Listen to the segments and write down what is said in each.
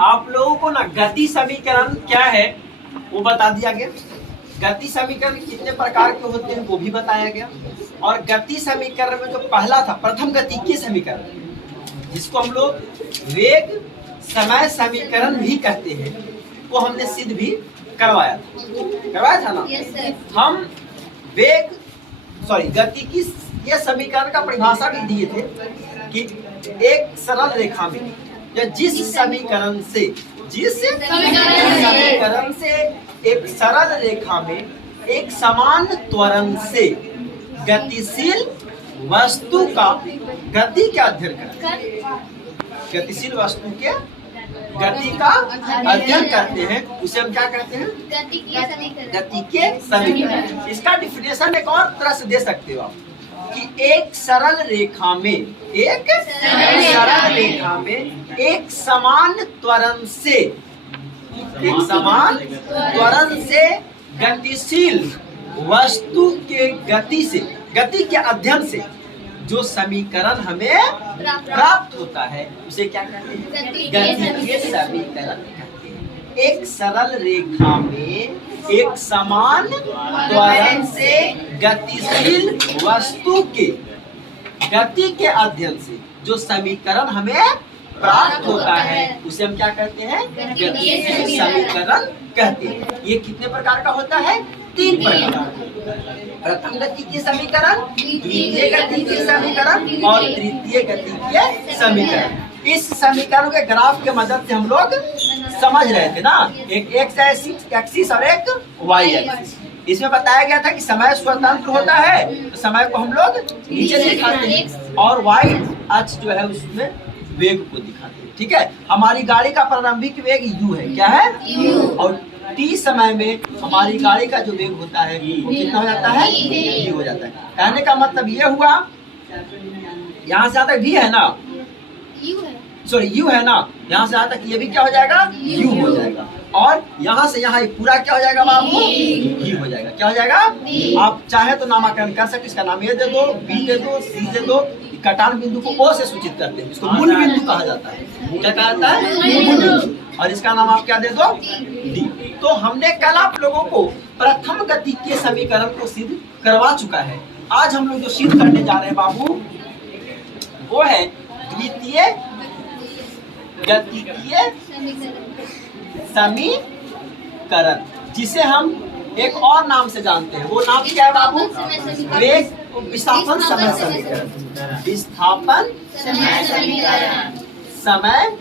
आप लोगों को ना गति समीकरण क्या है वो बता दिया गया। गति समीकरण कितने प्रकार के होते हैं वो भी बताया गया। और गति समीकरण में जो पहला था प्रथम गतिकीय समीकरण, जिसको हम लोग वेग समय समीकरण भी कहते हैं, वो हमने सिद्ध भी करवाया था ना। हम वेग गतिकी ये समीकरण का परिभाषा भी दिए थे कि एक सरल रेखा में या जिस समीकरण से एक सरल रेखा में एक समान त्वरण से गतिशील वस्तु का गति का अध्ययन करते हैं। गतिशील वस्तु के गति का अध्ययन करते हैं, उसे हम क्या कहते हैं? गतिकीय समीकरण। इसका डिफिनेशन एक और तरह से दे सकते हो आप कि एक सरल रेखा में एक समान त्वरण से गतिशील वस्तु के गति के अध्ययन से जो समीकरण हमें प्राप्त होता है उसे क्या कहते हैं? गतिकीय समीकरण कहते हैं। एक सरल रेखा में एक समान त्वरण से गतिशील वस्तु के गति के अध्ययन से जो समीकरण हमें प्राप्त होता है उसे हम क्या कहते हैं? गतिकीय समीकरण कहते हैं। ये कितने प्रकार का होता है? 3 प्रकार। प्रथम गतिकीय समीकरण, द्वितीय गतिकीय समीकरण और तृतीय गतिकीय समीकरण। इस समीकरण के ग्राफ के मदद से हम लोग समझ रहे थे ना, एक एक्स एक्सिस और एक वाई एक्सिस। इसमें बताया गया था कि समय स्वतंत्र होता है तो समय को हम लोग नीचे दिखाते हैं और वाई अक्ष जो है उसमें वेग को दिखाते हैं। ठीक है, हमारी गाड़ी का प्रारंभिक वेग u है। क्या है? u। और t समय में हमारी गाड़ी का जो वेग होता है वो कितना हो जाता है? v हो जाता है। कहने का मतलब ये हुआ, यहाँ से आता v है ना, u है ना, यहाँ से आता कि ये भी क्या हो जाएगा? u हो जाएगा। और यहाँ से यहाँ पूरा क्या हो जाएगा बाबू? v हो जाएगा। क्या हो जाएगा? आप चाहे तो नामकरण कर सकते, इसका नाम ए दे दो, b दे दो, c दे दो। कटान बिंदु को o से सूचित करते हैं, इसको मूल बिंदु कहा जाता है। क्या कहा जाता है? मूल बिंदु। और इसका नाम आप क्या दे दो? d। तो हमने कल आप लोगों को प्रथम गतिकीय समीकरण को सिद्ध करवा चुका है। आज हम लोग जो सिद्ध करने जा रहे हैं बाबू वो है द्वितीय गतिकीय समीकरण, जिसे हम एक और नाम से जानते हैं। वो नाम क्या है बाबू? वेग विस्थापन समय समीकरण। विस्थापन समय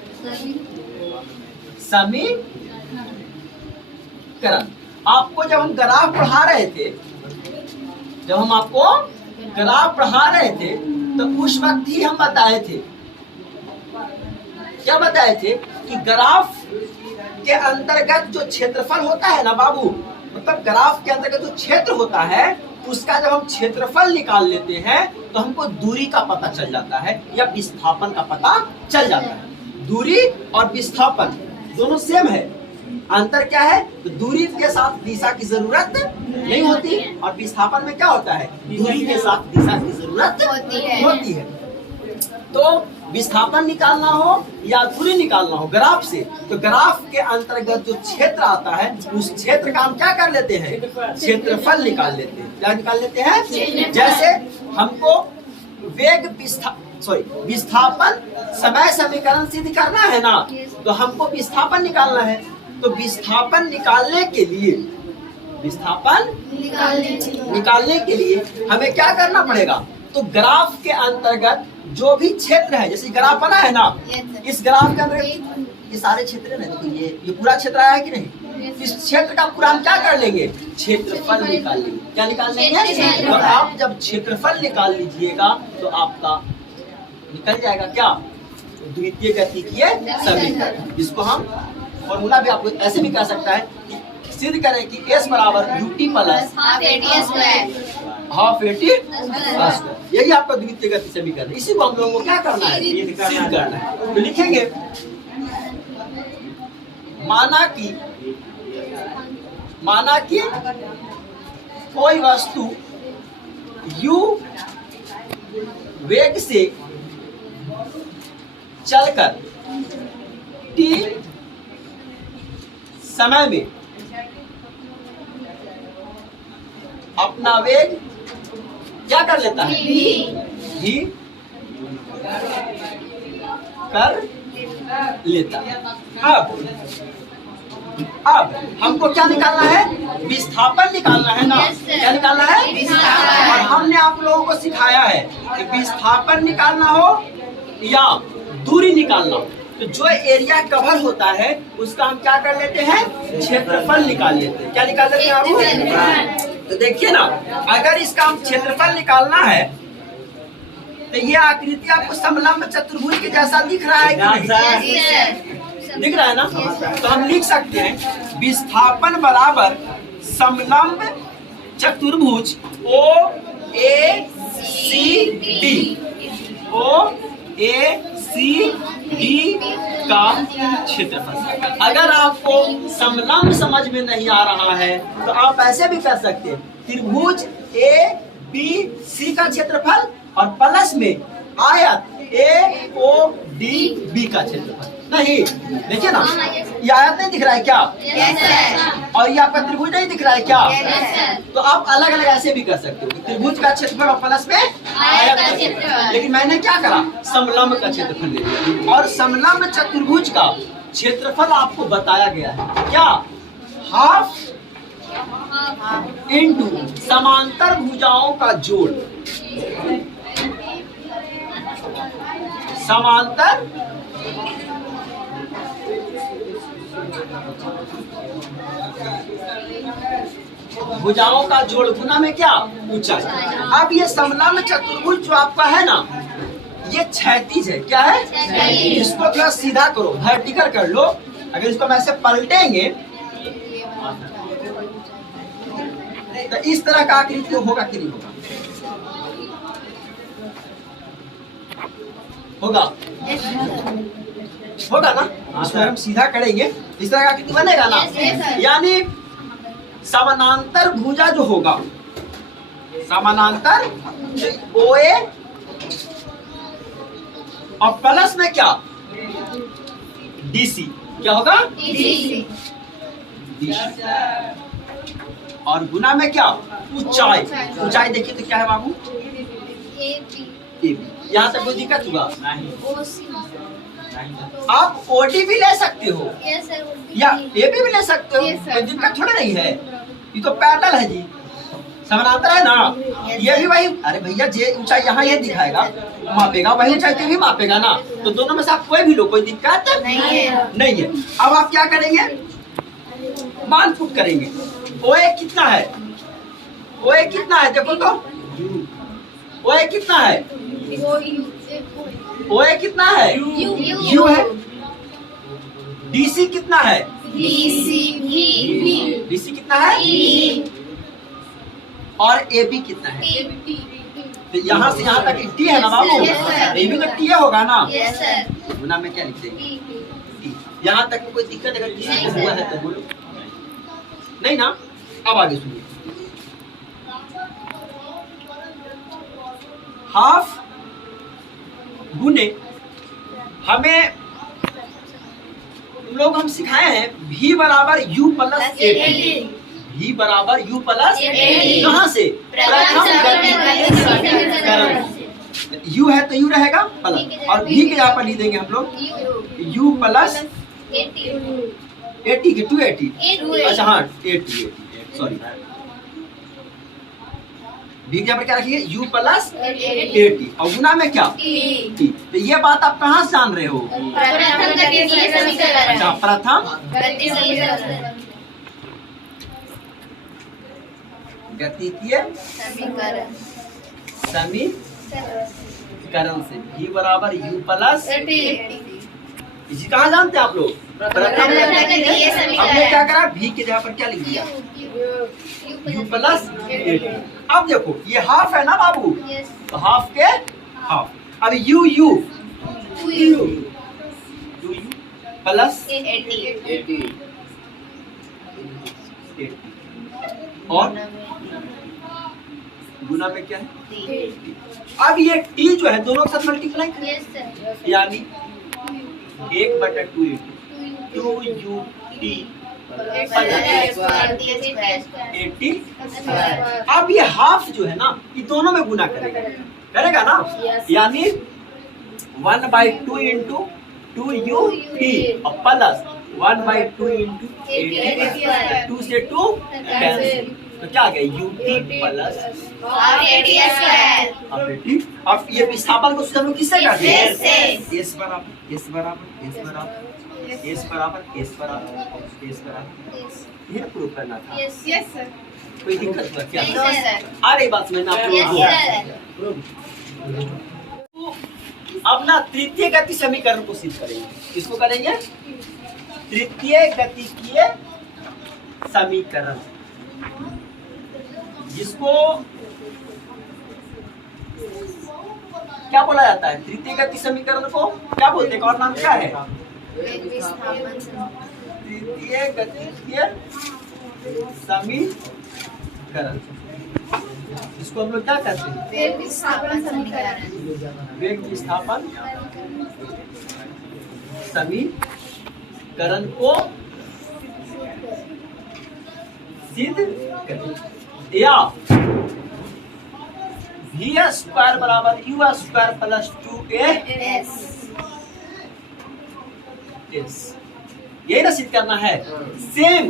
समीकरण। आपको जब हम ग्राफ पढ़ा रहे थे, तो उस वक्त ही हम बताए थे, क्या बताए थे? कि ग्राफ के अंतर्गत जो क्षेत्रफल होता है ना बाबू, मतलब ग्राफ के अंतर्गत जो क्षेत्र होता है उसका जब हम क्षेत्रफल निकाल लेते हैं तो हमको दूरी का पता चल जाता है या विस्थापन का पता चल जाता है। दूरी और विस्थापन दोनों सेम है। अंतर क्या है? तो दूरी के साथ दिशा की जरूरत नहीं होती और विस्थापन में क्या होता है? दूरी के साथ दिशा की जरूरत होती है। तो विस्थापन निकालना हो या दूरी निकालना हो ग्राफ से, तो ग्राफ के अंतर्गत जो क्षेत्र आता है उस क्षेत्र का हम क्या कर लेते हैं? क्षेत्रफल निकाल लेते हैं। क्या निकाल लेते हैं? जैसे हमको वेग विस्थापन समय समीकरण सिद्ध करना है ना, तो हमको विस्थापन निकालना है। तो विस्थापन निकालने के लिए हमें क्या करना पड़ेगा? तो ग्राफ के अंतर्गत जो भी क्षेत्र है, जैसे ग्राफ बना है ना, इस ग्राफ के अंदर ये सारे क्षेत्र है ना, देखो ये पूरा क्षेत्र आया है कि नहीं? इस क्षेत्र का पूरा हम क्या कर लेंगे? क्षेत्रफल निकाल लेंगे। क्या निकाल लेंगे? तो आप जब क्षेत्रफल निकाल लीजिएगा तो आपका निकल जाएगा क्या? द्वितीय गतिकीय समीकरण, जिसको हम फॉर्मूला भी आपको ऐसे भी कह सकता है कि सिद्ध करें कि s बराबर ut plus half eighty square. यही आपका द्वितीय गति समीकरण। इसी को हम लोगों को क्या करना है? सिद्ध करना है। तो लिखेंगे, माना कि कोई वस्तु u वेग से चलकर t समय में अपना वेग क्या कर लेता है? भी कर लेता है। अब हमको क्या निकालना है? विस्थापन निकालना है ना। क्या निकालना है? विस्थापन। और हमने आप लोगों को सिखाया है कि विस्थापन निकालना हो या दूरी निकालना हो, तो जो एरिया कवर होता है उसका हम क्या कर लेते हैं? क्षेत्रफल निकाल लेते हैं। क्या निकाल लेते हैं आप? तो देखिए ना, अगर इसका हम क्षेत्रफल निकालना है तो ये आकृति आपको समलंब चतुर्भुज के जैसा दिख रहा है कि नहीं? दिख रहा है ना? तो हम लिख सकते हैं विस्थापन बराबर समलंब चतुर्भुज ओ ए सी डी, ओ ए सी डी का क्षेत्रफल। अगर आपको समलंब समझ में नहीं आ रहा है तो आप ऐसे भी कर सकते हैं, त्रिभुज ए बी सी का क्षेत्रफल और प्लस में आयत ए ओ डी बी का क्षेत्रफल। नहीं, देखिए ना, ये आयत नहीं दिख रहा है क्या? और ये आपका त्रिभुज नहीं दिख रहा है क्या? तो आप अलग अलग ऐसे भी कर सकते हो, त्रिभुज का क्षेत्रफल और प्लस में आयत का क्षेत्रफल। लेकिन मैंने क्या करा? समलंब का क्षेत्रफल ले लिया। और समलंब चतुर्भुज का क्षेत्रफल आपको बताया गया है क्या? हाफ इंटू समांतर भुजाओं का जोड़, समांतर भुजाओं का जोड़ गुना में क्या? ऊंचाई। अब ये समलंब चतुर्भुज जो आपका है ना, ये क्षैतिज है। क्या है? इसको थोड़ा सीधा करो, वर्टिकल कर लो। अगर इसको हम ऐसे पलटेंगे तो इस तरह का आकृति होगा कि नहीं होगा? होगा, होगा ना? इसमें हम सीधा करेंगे, इस तरह का आकृति बनेगा ना? यानी समानांतर भुजा जो होगा, समानांतर ओए और प्लस में क्या? डीसी। क्या होगा? डीसी। और गुना में क्या? ऊंचाई। ऊंचाई देखिए तो क्या है बाबू? एबी। यहाँ तक कोई दिक्कत हुआ? आप ओडी भी ले सकते हो या एबी भी ले सकते हो, कोई दिक्कत थोड़ी नहीं है। ये तो पैरेलल है जी, समानांतर है ना। ये भी वही, अरे भैया जे ऊंचाई यहाँ ये दिखाएगा मापेगा, वही ऊंचाई पे भी मापेगा ना। तो दोनों में से आप कोई भी लो, कोई दिक्कत नहीं है। अब आप क्या करेंगे? मान फुट करेंगे। ओए कितना है? ओए कितना है? देखो तो, ओए कितना है? ओए कितना है? यू है। डीसी कितना है? डीसी कितना है? और एबी कितना है? तो यहाँ से यहाँ तक टी है ना बाबू? एबी तो टी होगा ना? गुना में क्या लिख देंगे? टी। यहाँ तक कोई दिक्कत अगर किसी को हुआ है तो बोलो। नहीं ना? अब आगे सुनिए। हाफ गुने हमें हम सिखाए हैं v बराबर u प्लस एटी। v बराबर u प्लस एटी। कहाँ से? प्रथम समीकरण। u है तो u रहेगा प्लस, और v के यहाँ पर लिख देंगे हम लोग u प्लस 80 के 280। अच्छा हाँ 80 सॉरी, v के यहाँ पर क्या रखिए? u प्लस 80 और गुना में क्या? t। तो ये बात आप कहाँ से जान रहे हो? अच्छा, प्रथम गतिकीय समीकरण से v बराबर u प्लस 80। इसी कहाँ जानते हैं आप लोग? प्रथम हमने क्या करा? v के जगह पर क्या लिख दिया? u plus 80। अब देखो ये हाफ है ना बाबू, तो हाफ के हाफ। अब u प्लस 80 और गुना में क्या है? अब ये t जो है दोनों के साथ मल्टीप्लाई करें, यानी 1/280 2ut 80। अब ये हाफ जो है ना, ये दोनों में गुना करेगा ना, यानी 1/2 इंटू 2ut और प्लस 1/2 इंटू 80, 2 से 2 कैंसिल, तो क्या आ गया ut प्लस 80। अब ये विस्थापन को हम लोग किससे करते हैं? s बराबर s बराबर s बराबर s बराबर s बराबर s बराबर, ये प्रूव करना था। Yes sir. कोई दिक्कत हुआ क्या? No sir. आ रही बात में ना आप लोगों को? अब ना तृतीय गति समीकरण को सिद्ध करेंगे। किसको करेंगे? तृतीय गतिकीय समीकरण, जिसको क्या बोला जाता है? तृतीय गति समीकरण को क्या बोलते हैं? और नाम क्या है? तृतीय गतिकीय समीकरण, इसको हम लोग क्या कहते हैं? वेग विस्थापन समीकरण। वेग विस्थापन समीकरण को सिद्ध करें, या v स्क्वायर बराबर u स्क्वायर प्लस 2as, यही ना सिद्ध करना है। सेम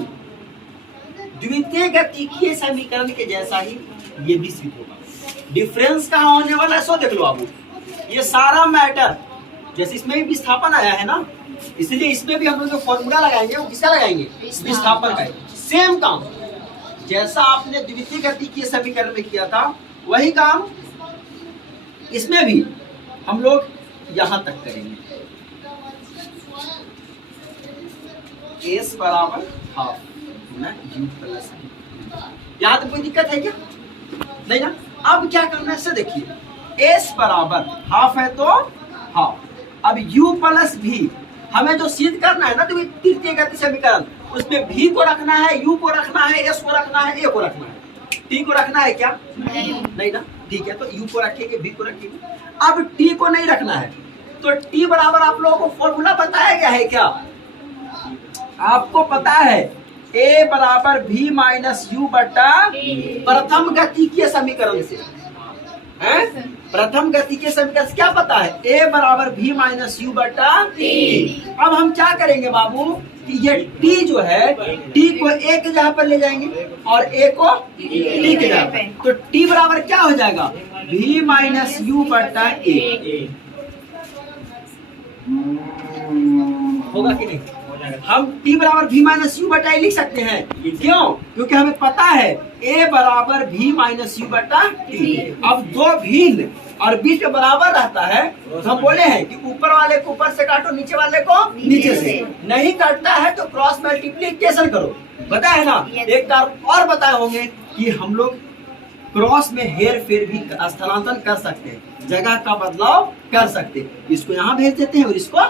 द्वितीय गतिकीय समीकरण के जैसा ही ये भी सिद्ध होगा। डिफरेंस कहाँ होने वाला है सो देख लो आप। ये सारा मैटर, जैसे इसमें भी विस्थापन आया है ना, इसलिए इसमें भी हम लोग जो फॉर्मूला लगाएंगे वो किसका लगाएंगे? विस्थापन का। सेम काम जैसा आपने द्वितीय गतिकीय समीकरण में किया था, वही काम इसमें भी हम लोग यहां तक करेंगे। s बराबर हाफ ना u प्लस, यहाँ तक कोई दिक्कत है क्या? नहीं ना। अब क्या करना है? देखिए s बराबर हाफ है तो हाफ, अब u प्लस भी हमें जो सिद्ध करना है ना, तो तृतीय गति समीकरण, उसमें v को रखना है, u को रखना है, s को रखना है, a को रखना है, t को रखना है क्या? नहीं ना। ठीक है, तो u को रखेंगे, v को रखेंगे। अब t को नहीं रखना है, तो t बराबर आप लोगों को फॉर्मूला बताया गया है क्या? आपको पता है a बराबर v माइनस यू बटा प्रथम गतिकीय समीकरण से, हैं? प्रथम गतिकीय समीकरण से क्या पता है? a बराबर v माइनस यू बटा t। अब हम क्या करेंगे बाबू कि ये t जो है, t को a के जगह पर ले जाएंगे और a को t के जगह पर, तो t बराबर क्या हो जाएगा? v माइनस यू बटा a। होगा कि नहीं? हम t बराबर v माइनस यू बटा a लिख सकते हैं। क्यों? क्योंकि हमें पता है a बराबर v माइनस यू बटा t। अब दो भिन्न और बीच में बराबर रहता है, तो हम बोले हैं कि ऊपर वाले को ऊपर से काटो, नीचे वाले को नीचे से। नहीं काटता है तो क्रॉस मल्टीप्लीकेशन करो। बताया ना? एक बार और बताए होंगे कि हम लोग क्रॉस में हेर फेर भी स्थानांतरण कर सकते हैं, जगह का बदलाव कर सकते हैं। इसको यहाँ भेज देते हैं और इसको,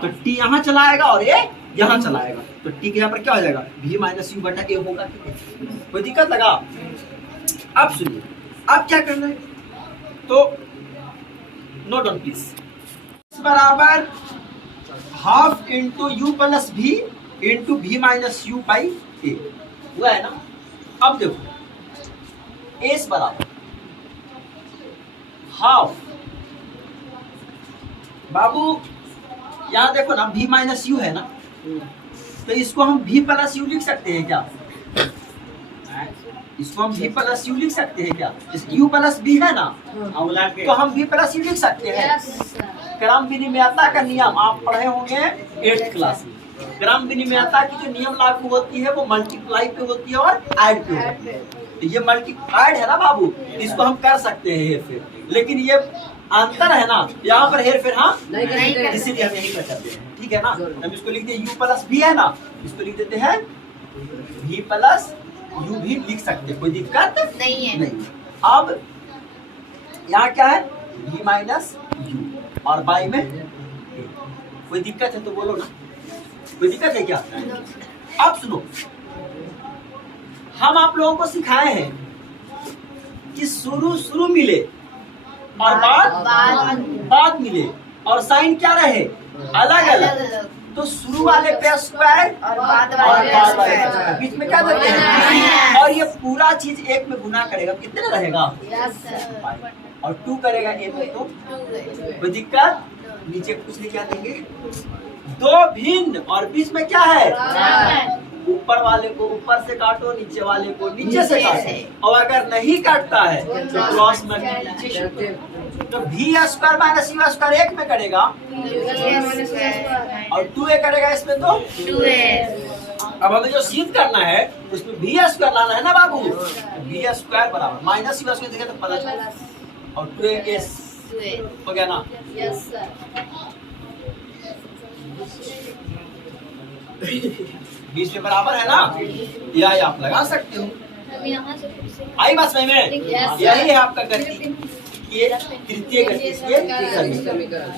तो t यहाँ चलाएगा और a यहाँ चलाएगा, तो t के यहाँ पर क्या हो जाएगा? v माइनस यू बटा a होगा। कोई दिक्कत लगा? अब सुनिए, अब क्या करना है, तो नोट डाउन प्लीज। बराबर half into you plus v into v minus you by a हुआ है ना। अब देखो s बराबर हाफ, बाबू यहाँ देखो ना v माइनस यू है ना, तो इसको हम v प्लस यू लिख सकते हैं क्या? इसको हम v प्लस यू लिख सकते हैं क्या? u प्लस b है ना, तो हम v प्लस यू लिख सकते हैं। क्रम विनिमयता का नियम आप पढ़े होंगे 8th क्लास में। क्रम विनिमयता की जो नियम लागू होती है वो मल्टीप्लाई पे होती है और ऐड पे होती है। तो ये मल्टीप्लाइड है ना बाबू, इसको हम कर सकते हैं हेर फेर, लेकिन ये अंतर है ना, यहाँ पर हेर फेर हाँ नहीं, इसीलिए हम यही कर सकते हैं। ठीक है ना, हम इसको लिखते हैं u प्लस b है ना, इसको लिख देते हैं v प्लस u भी लिख सकते हैं, कोई दिक्कत नहीं है। नहीं। अब यहाँ क्या है? v माइनस यू और बाई में कोई दिक्कत है तो बोलो ना, कोई दिक्कत है क्या? अब सुनो, हम आप लोगों को सिखाए हैं कि शुरू मिले और बाद मिले और साइन क्या रहे? अलग अलग। तो शुरू वाले पे स्क्वायर और बाद और वाले बाद वाले पे पे बीच में क्या देते हैं, और ये पूरा चीज एक में गुना करेगा कितने में रहेगा, और 2 करेगा ए में तो कोई दिक्कत, नीचे कुछ नहीं क्या देंगे, 2 भिन्न और बीच में क्या है, ऊपर वाले को ऊपर से काटो, नीचे वाले को नीचे से काटो, और अगर नहीं काटता है तो क्रॉस मल्टीप्लिकेशन, तो भी स्क्वायर माइनस यू स्क्वायर 1 में करेगा और 2a करेगा इसमें, तो अब हमें जो सिद्ध करना है उसमें भी स्क्वायर लाना है ना बाबू, भी स्क्वायर बराबर माइनस यू स्क्वायर देखें तो पता चला, और 2a हो गया ना। बीच में बराबर है ना, या आप लगा सकते हो, आई बात समझ में, यही है आपका गति, ये तृतीय गति से समीकरण।